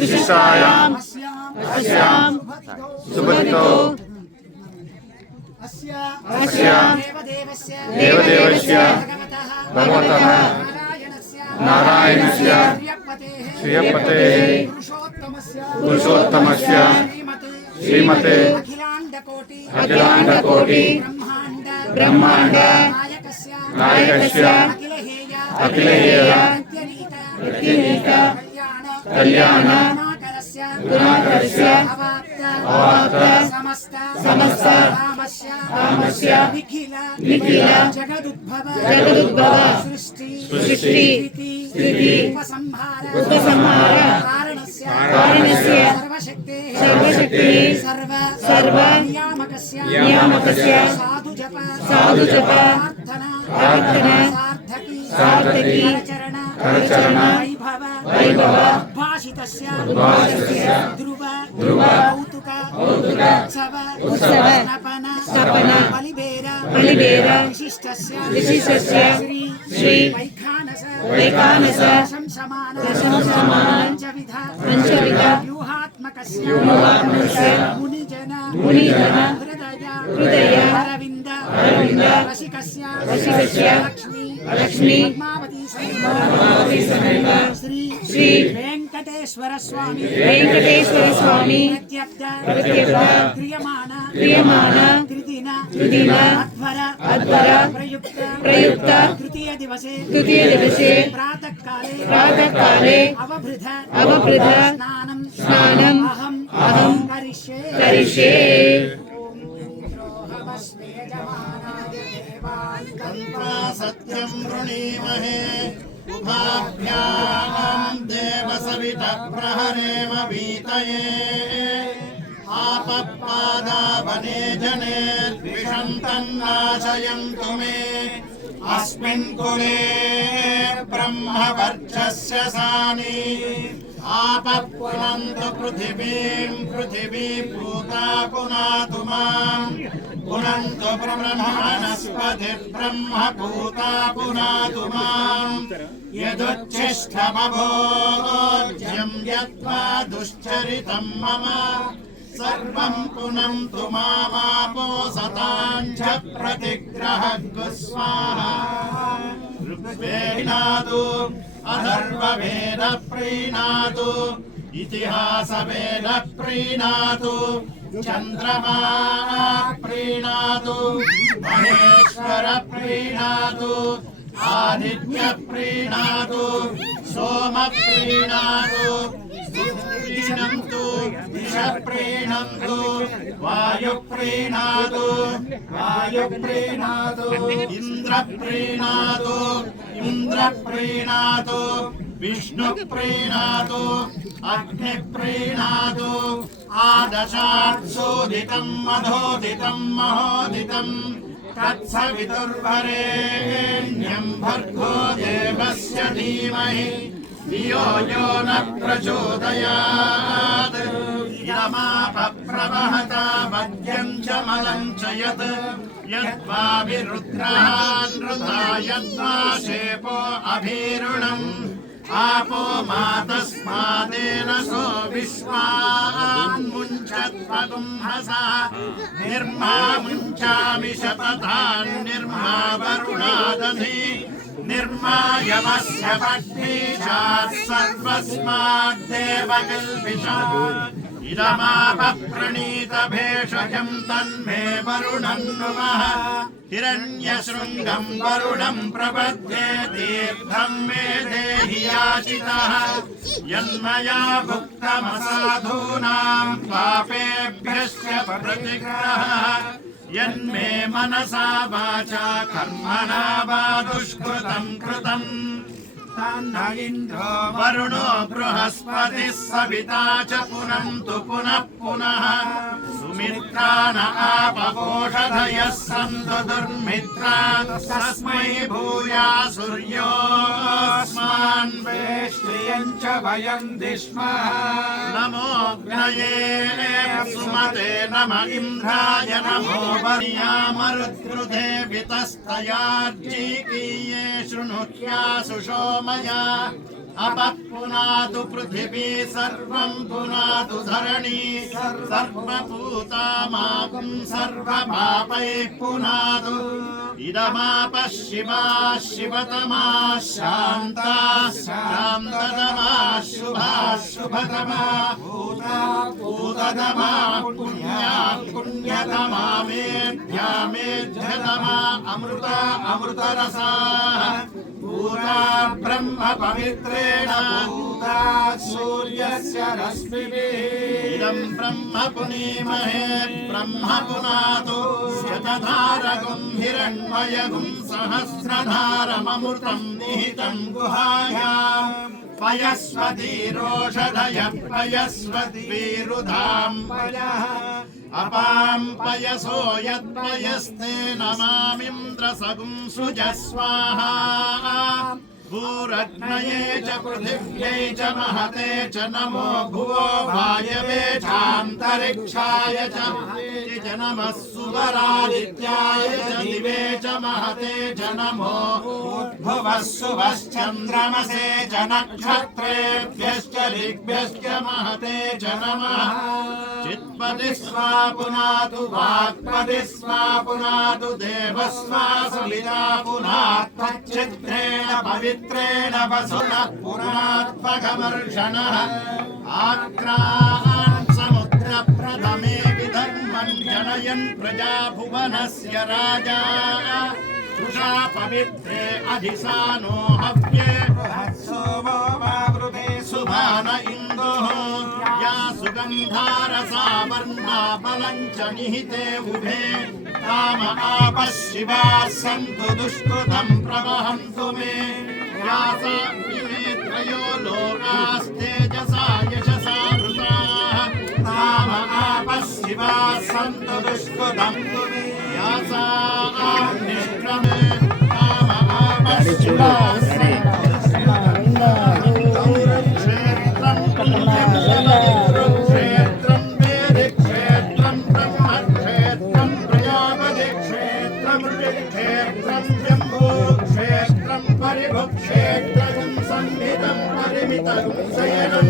विशिष्टायाम् सुबन्तो देवदेवस्य भगवतः नारायणस्य श्रियपतेः पुरुषोत्तमस्य श्रीमते अखिलाण्डकोटि ब्रह्माण्ड नायकस्य अखिलेय कल्याण गुणाकरस्य अवाप्त समस्त कामस्य निखिल जगदुद्भव सृष्टि स्थिति उपसंहार कारणस्य सर्वशक्तिः सर्व नियामकस्य साधु जप प्रार्थना सार्थकी करचरण वैभव उद्भासितस्य ध्रुव कौतुक उत्सव स्नपन बलिबेर विशिष्टस्य श्री वैखानस शंसमान पंचविध व्यूहात्मकस्य मुनिजन हृदय अरविंद रसिकस्य लक्ष्मी पद्मावती समेत श्री वेंकटेश्वर स्वामी प्रत्यब्द क्रियमाण त्रिदिन अध्वर प्रयुक्त तृतीय दिवसे प्रातःकाले अवभृध स्नानम् अहं करिष्ये। सत्यं वृणीमहे उभाभ्यां देवसवितः प्रहरेम वीतये आपप्पादावने जने द्विषं तन्नाशयन्तु मे अस्मिन् कुले ब्रह्मवर्चस्य सानि आपपुनन्तु पृथिवी पूता पुनातु माम् पुनन्तु ब्रह्मणस्पति ब्रह्म पूता पुनातु माम् यदुच्छिष्टमभोज्यं यत्वा दुश्चरितं मम सर्वं पुनन्तु मामापो सताञ्च प्रतिग्रहः स्वाहा ऋग्वेदादु अथर्ववेद प्रीणातु इतिहासवेद प्रीणातु चन्द्रमा प्रीणातु महेश्वर प्रीणातु आदित्य प्रीणातु सोम प्रीणातु प्रीणन्तु दिश प्रीणन्तु वायु प्रीणातु इन्द्र प्रीणातु विष्णु प्रीणातु अग्नि प्रीणातु आदशात्सोदितं मधोदितं महोदितं तत्सवितुर्वरेण्यं भर्गो देवस्य धीमहि धियो यो न प्रचोदयात् यमापप्रवहता मद्यं च मलं च यत् यद्वा विरुद्रान्नृता यद्वा शेपो अभीरुणम् आपो मातस्मादेन सो विश्वान् मुञ्चत्वगुंहसा निर्मा मुञ्चामि शपथान् निर्मा वरुणादधि निर्मायमस्य पद्मीशात् सर्वस्माद्देवकल्पिषात् इदमापप्रणीत भेषजं तन्मे वरुणं नुमः हिरण्यशृङ्गं वरुणं प्रपद्ये तीर्थं मे देहि याचितः यन्मया भुक्तमसाधूनां पापेभ्यश्च प्रतिग्रहः यन्मे मनसा वाचा कर्मणा वा दुष्कृतं कृतम् तन्न इन्द्रो वरुणो बृहस्पतिः सविता च पुनन्तु पुनः पुनः सुमित्रा न आपपोषधयः सन्तु दुर्मित्रान् तस्मै भूया सूर्योऽस्मान् वेष्ट्रियं च वयं दिष्मः नमोऽग्नये सुमते नम इन्द्राय नमो वर्यामरुद्रुधे वितस्तयार्जीकीये शृणुह्यासु सोमया अपपुनातु पृथिवी सर्वं पुनातु धरणी सर्वभूतामागुं सर्वपापैः पुनातु इदमापः शिवा शिवतमा शान्ता शान्ततमा शुभा शुभतमा भूता भूततमा पुण्या पुण्यतमा मेध्या मेध्यतमा अमृता अमृतरसा भूता ब्रह्म पवित्रेण भूता सूर्यस्य रश्मिभिः इदं ब्रह्म पुनीमहे ब्रह्म पुनातु शतधारकं हिरण्मयगुं सहस्रधारममृतं निहितं गुहायां पयस्वतीरोषधयः पयस्वद्वीरुधां पयः अपां पयसो यत्पयस्ते नमामिन्द्रसगुं सुजस्वाहा भूरग्नये च पृथिव्यै च महते च नमो भुवो वायवे चान्तरिक्षाय च नमः सुवरादित्याय च दिवे च महते च नमो भुवः सुवश्चन्द्रमसे च नक्षत्रेभ्यश्च ऋग्भ्यश्च महते च नमः चित्पति स्वा पुनातु वाक्पति स्वा पुनातु देवस्वा सविता पुनात्मच्चित्रेण पवित्रेण वसुनः पुरात्मकमर्षणः आक्रान् समुद्रप्रथमे विधर्मं जनयन् प्रजाभुवनस्य राजा उषा पवित्रे अधिसानो हव्ये सोमोऽवृते सुभान इन्दुः या सुगन्धारसा वर्णा बलं च निहिते उभे काम आपः शिवाः सन्तु दुष्कृतं प्रवहन्तु मे यासा इमे त्रयो लोकास्तेजसा यशसा वृताः काम आपः शिवाः सन्तु दुष्कृतं यासा निष्क्रमे काम आपः शिवाः परिभुक्षेत्रं संहितं परिमितं शयनं